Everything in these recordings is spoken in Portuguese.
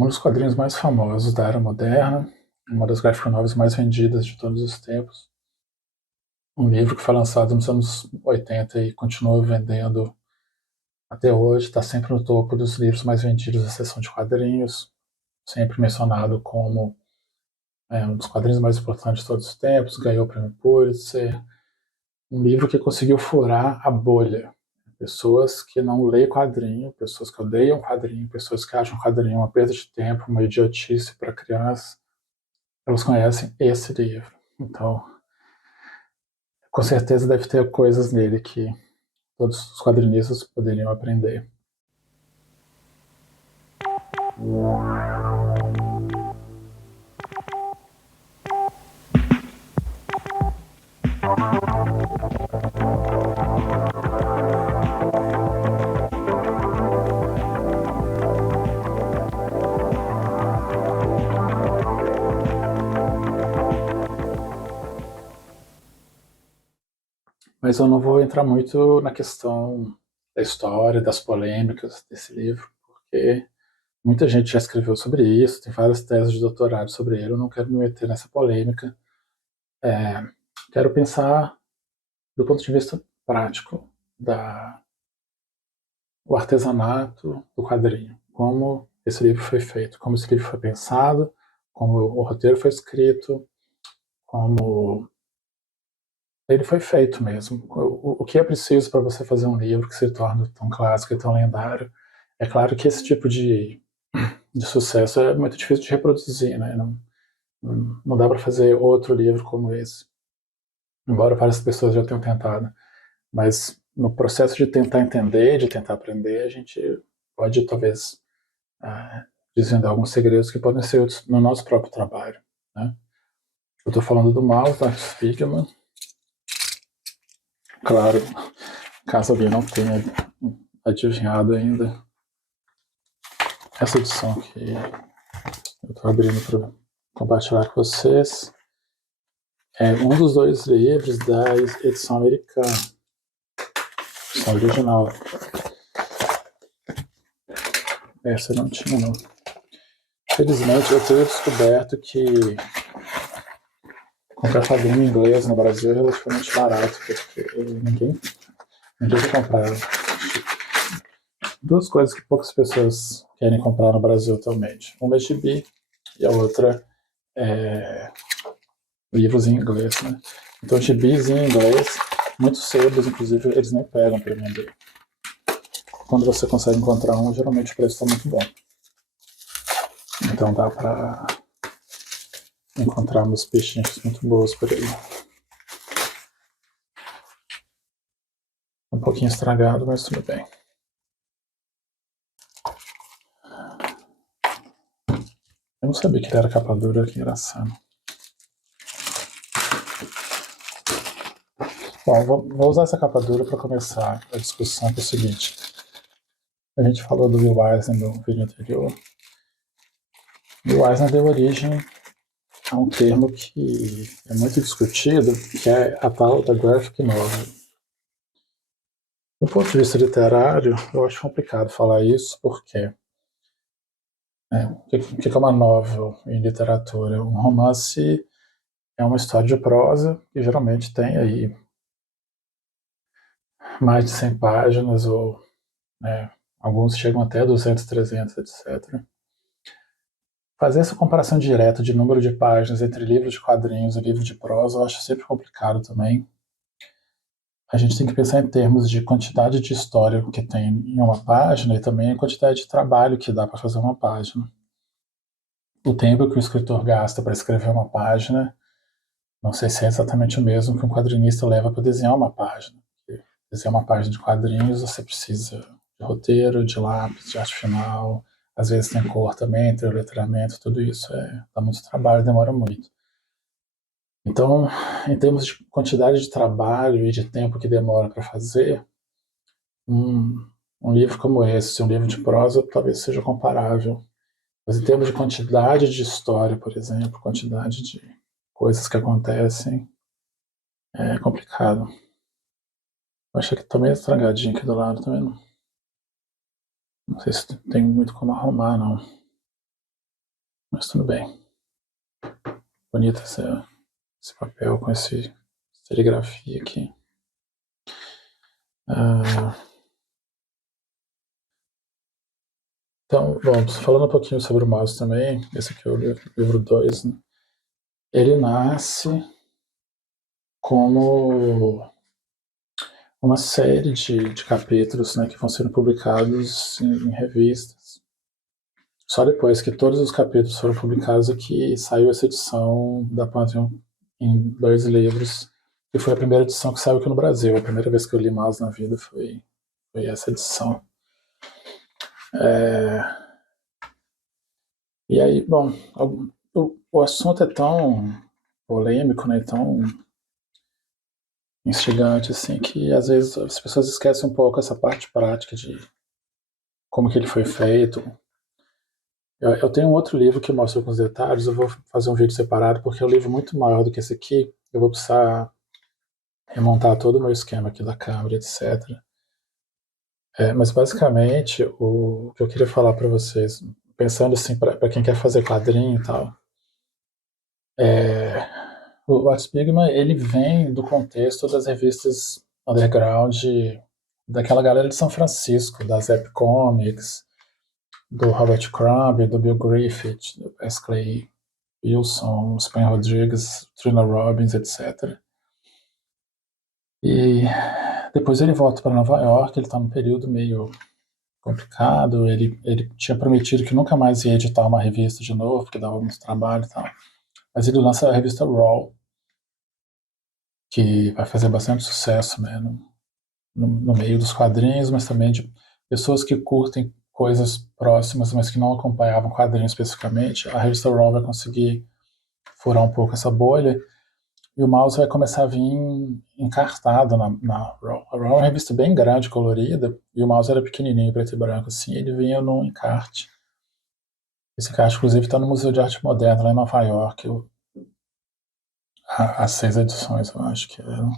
Um dos quadrinhos mais famosos da era moderna, uma das graphic novels mais vendidas de todos os tempos. Um livro que foi lançado nos anos 80 e continua vendendo até hoje, está sempre no topo dos livros mais vendidos da seção de quadrinhos, sempre mencionado como um dos quadrinhos mais importantes de todos os tempos, ganhou o prêmio Pulitzer. Um livro que conseguiu furar a bolha. Pessoas que não leem quadrinho, pessoas que odeiam quadrinho, pessoas que acham quadrinho uma perda de tempo, uma idiotice para criança, elas conhecem esse livro. Então, com certeza deve ter coisas nele que todos os quadrinistas poderiam aprender. Mas eu não vou entrar muito na questão da história, das polêmicas desse livro, porque muita gente já escreveu sobre isso, tem várias teses de doutorado sobre ele, eu não quero me meter nessa polêmica. Quero pensar do ponto de vista prático o artesanato do quadrinho, como esse livro foi feito, como esse livro foi pensado, como o roteiro foi escrito, como ele foi feito mesmo. O que é preciso para você fazer um livro que se torne tão clássico e tão lendário? É claro que esse tipo de sucesso é muito difícil de reproduzir, né? Não dá para fazer outro livro como esse, embora várias pessoas já tenham tentado. Mas no processo de tentar entender, de tentar aprender, a gente pode talvez desvendar alguns segredos que podem ser úteis no nosso próprio trabalho, né? Eu estou falando do Maus, da Spiegelman. Claro, caso alguém não tenha adivinhado ainda, essa edição que eu estou abrindo para compartilhar com vocês é um dos dois livros da edição americana, edição original. Essa não tinha, não. Felizmente, eu tenho descoberto que comprar quadrinho em inglês no Brasil é relativamente barato, porque ninguém quer comprar. Duas coisas que poucas pessoas querem comprar no Brasil atualmente. Uma é gibi e a outra é livros em inglês, né? Então, gibis em inglês, muitos sebos, inclusive, eles nem pegam para vender. Quando você consegue encontrar um, geralmente o preço está muito bom. Então dá para encontrar umas pechinchas muito boas por aí. Um pouquinho estragado, mas tudo bem. Eu não sabia que ele era capa dura, que engraçado. Bom, vou usar essa capa dura para começar a discussão, que é o seguinte. A gente falou do Will Eisner no vídeo anterior. Will Eisner deu origem a um termo que é muito discutido, que é a tal da graphic novel. Do ponto de vista literário, eu acho complicado falar isso, porque o que é uma novel em literatura? Um romance é uma história de prosa que geralmente tem aí mais de 100 páginas, ou alguns chegam até 200, 300, etc. Fazer essa comparação direta de número de páginas entre livro de quadrinhos e livro de prosa eu acho sempre complicado também. A gente tem que pensar em termos de quantidade de história que tem em uma página e também a quantidade de trabalho que dá para fazer uma página. O tempo que o escritor gasta para escrever uma página, não sei se é exatamente o mesmo que um quadrinista leva para desenhar uma página. Desenhar uma página de quadrinhos, você precisa de roteiro, de lápis, de arte final, às vezes tem cor também, tem o letramento, tudo isso dá muito trabalho, demora muito. Então, em termos de quantidade de trabalho e de tempo que demora para fazer, um livro como esse, um livro de prosa, talvez seja comparável. Mas em termos de quantidade de história, por exemplo, quantidade de coisas que acontecem, é complicado. Eu achei que tá meio estragadinho aqui do lado também. Não sei se tem muito como arrumar, não. Mas tudo bem. Bonito esse papel com essa serigrafia aqui. Então, bom, falando um pouquinho sobre o mouse também, esse aqui é o livro 2, né? Ele nasce como uma série de capítulos, né, que vão sendo publicados em revistas. Só depois que todos os capítulos foram publicados aqui, saiu essa edição da Pantheon em 2 livros, e foi a primeira edição que saiu aqui no Brasil. A primeira vez que eu li mouse na vida foi essa edição. E aí, bom, o assunto é tão polêmico, né, tão instigante, assim, que às vezes as pessoas esquecem um pouco essa parte prática de como que ele foi feito. Eu tenho um outro livro que mostra alguns detalhes, eu vou fazer um vídeo separado, porque é um livro muito maior do que esse aqui, eu vou precisar remontar todo o meu esquema aqui da câmera, etc. Mas basicamente, o que eu queria falar para vocês, pensando assim, para quem quer fazer quadrinho e tal, o Art Spiegelman, ele vem do contexto das revistas underground daquela galera de São Francisco, da Zap Comics, do Robert Crumb, do Bill Griffith, do Wesley Wilson, Span Rodrigues, Trina Robbins, etc. E depois ele volta para Nova York, ele está num período meio complicado, ele tinha prometido que nunca mais ia editar uma revista de novo, porque dava muito trabalho e tal. Mas ele lança a revista Raw, que vai fazer bastante sucesso, né, no meio dos quadrinhos, mas também de pessoas que curtem coisas próximas, mas que não acompanhavam quadrinhos especificamente. A revista Raw vai conseguir furar um pouco essa bolha, e o mouse vai começar a vir encartado na Raw. A Raw é uma revista bem grande, colorida, e o mouse era pequenininho, preto e branco, assim, ele vinha num encarte. Esse encarte, inclusive, está no Museu de Arte Moderna, lá em Nova York. As 6 edições, eu acho que eram.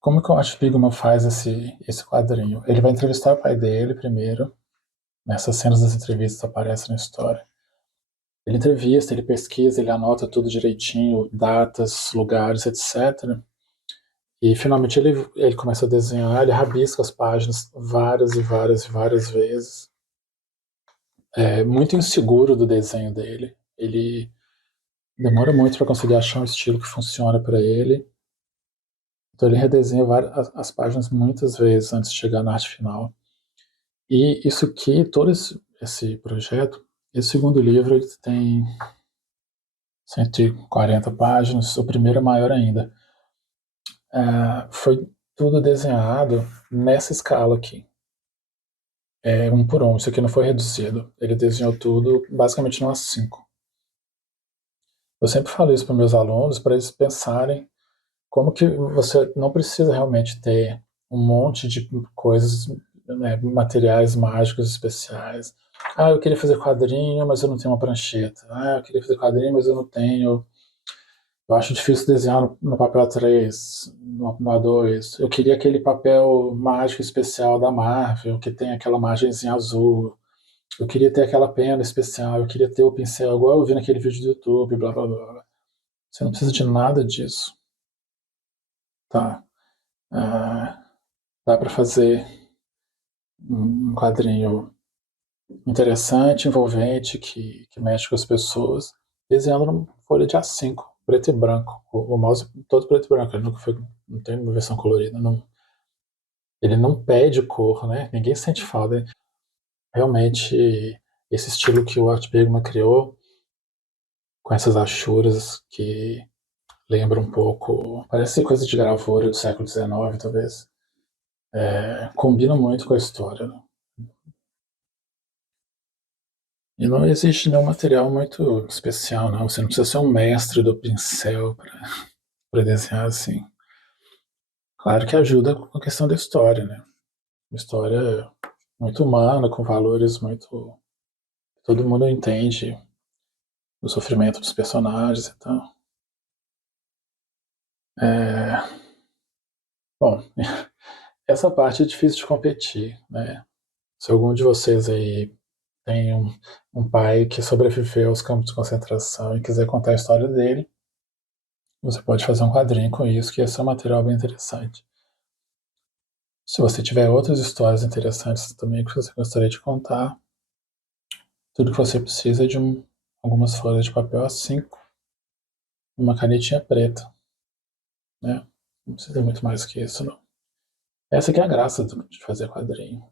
Como que o Art Spiegelman faz esse quadrinho? Ele vai entrevistar o pai dele primeiro, nessas cenas das entrevistas aparecem na história. Ele entrevista, ele pesquisa, ele anota tudo direitinho, datas, lugares, etc. E finalmente ele começa a desenhar, ele rabisca as páginas várias e várias e várias vezes. É muito inseguro do desenho dele. Ele demora muito para conseguir achar um estilo que funciona para ele. Então ele redesenha as páginas muitas vezes antes de chegar na arte final. E isso aqui, todo esse projeto, esse segundo livro ele tem 140 páginas, o primeiro é maior ainda. Foi tudo desenhado nessa escala aqui. Um por um, isso aqui não foi reduzido. Ele desenhou tudo basicamente no A5. Eu sempre falo isso para meus alunos, para eles pensarem como que você não precisa realmente ter um monte de coisas, né, materiais mágicos especiais. Eu queria fazer quadrinho, mas eu não tenho uma prancheta. Eu queria fazer quadrinho, mas eu não tenho. Eu acho difícil desenhar no papel A3, no A2. Eu queria aquele papel mágico especial da Marvel, que tem aquela margenzinha azul. Eu queria ter aquela pena especial, eu queria ter o pincel igual eu vi naquele vídeo do YouTube, blá blá blá. Você não precisa de nada disso, tá? Ah, dá para fazer um quadrinho interessante, envolvente, que mexe com as pessoas, desenhando numa folha de A5, preto e branco. O mouse é todo preto e branco, ele nunca foi, não tem uma versão colorida, não, ele não pede cor, né? Ninguém sente falta. Realmente, esse estilo que o Art Bergman criou, com essas achuras que lembram um pouco, parece coisa de gravura do século XIX, talvez, combina muito com a história, né? E não existe nenhum material muito especial, não. Você não precisa ser um mestre do pincel para desenhar assim. Claro que ajuda com a questão da história, né? Uma história muito humana, com valores muito. Todo mundo entende o sofrimento dos personagens e tal. Bom, essa parte é difícil de competir, né? Se algum de vocês aí tem um pai que sobreviveu aos campos de concentração e quiser contar a história dele, você pode fazer um quadrinho com isso, que esse é um material bem interessante. Se você tiver outras histórias interessantes também que você gostaria de contar, tudo que você precisa é de algumas folhas de papel A5, uma canetinha preta, né? Não precisa muito mais que isso, não. Essa que é a graça de fazer quadrinho.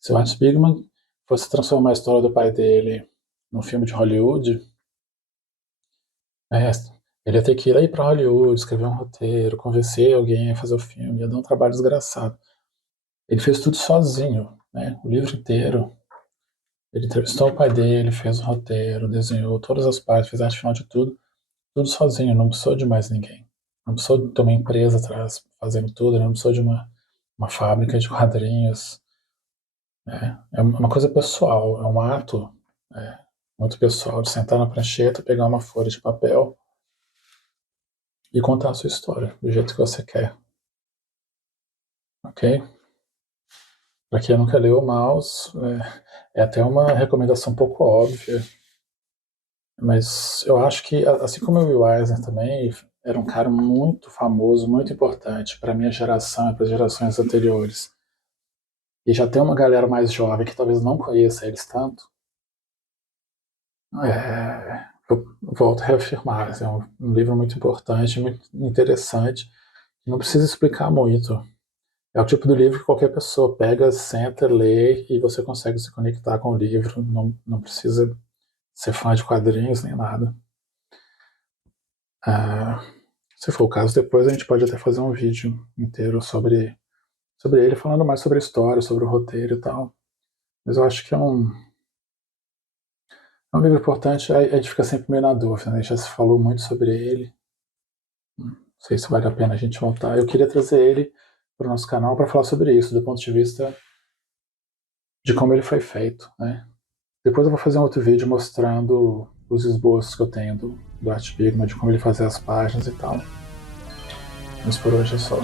Se o Art Spiegelman fosse transformar a história do pai dele num filme de Hollywood, é, ele ia ter que ir para Hollywood, escrever um roteiro, convencer alguém a fazer o filme, ia dar um trabalho desgraçado. Ele fez tudo sozinho, né? O livro inteiro. Ele entrevistou o pai dele, fez o roteiro, desenhou todas as partes, fez a arte final de tudo, tudo sozinho, não precisou de mais ninguém. Não precisou de uma empresa atrás fazendo tudo, não precisou de uma fábrica de quadrinhos. Né? É uma coisa pessoal, é um ato muito pessoal de sentar na prancheta, pegar uma folha de papel e contar a sua história do jeito que você quer. Ok? Para quem nunca leu o Maus, é até uma recomendação um pouco óbvia, mas eu acho que, assim como o Will Eisner também, era um cara muito famoso, muito importante para a minha geração e para as gerações anteriores. E já tem uma galera mais jovem que talvez não conheça eles tanto. Eu volto a reafirmar, é um livro muito importante, muito interessante, não precisa explicar muito. É o tipo do livro que qualquer pessoa pega, senta, lê e você consegue se conectar com o livro, não precisa ser fã de quadrinhos nem nada. Se for o caso, depois a gente pode até fazer um vídeo inteiro sobre ele, falando mais sobre a história, sobre o roteiro e tal. Mas eu acho que é um livro importante, a gente fica sempre meio na dúvida, né? Já se falou muito sobre ele. Não sei se vale a pena a gente voltar. Eu queria trazer ele para o nosso canal para falar sobre isso, do ponto de vista de como ele foi feito, né? Depois eu vou fazer um outro vídeo mostrando os esboços que eu tenho do Art Spiegelman, de como ele fazia as páginas e tal. Mas por hoje é só.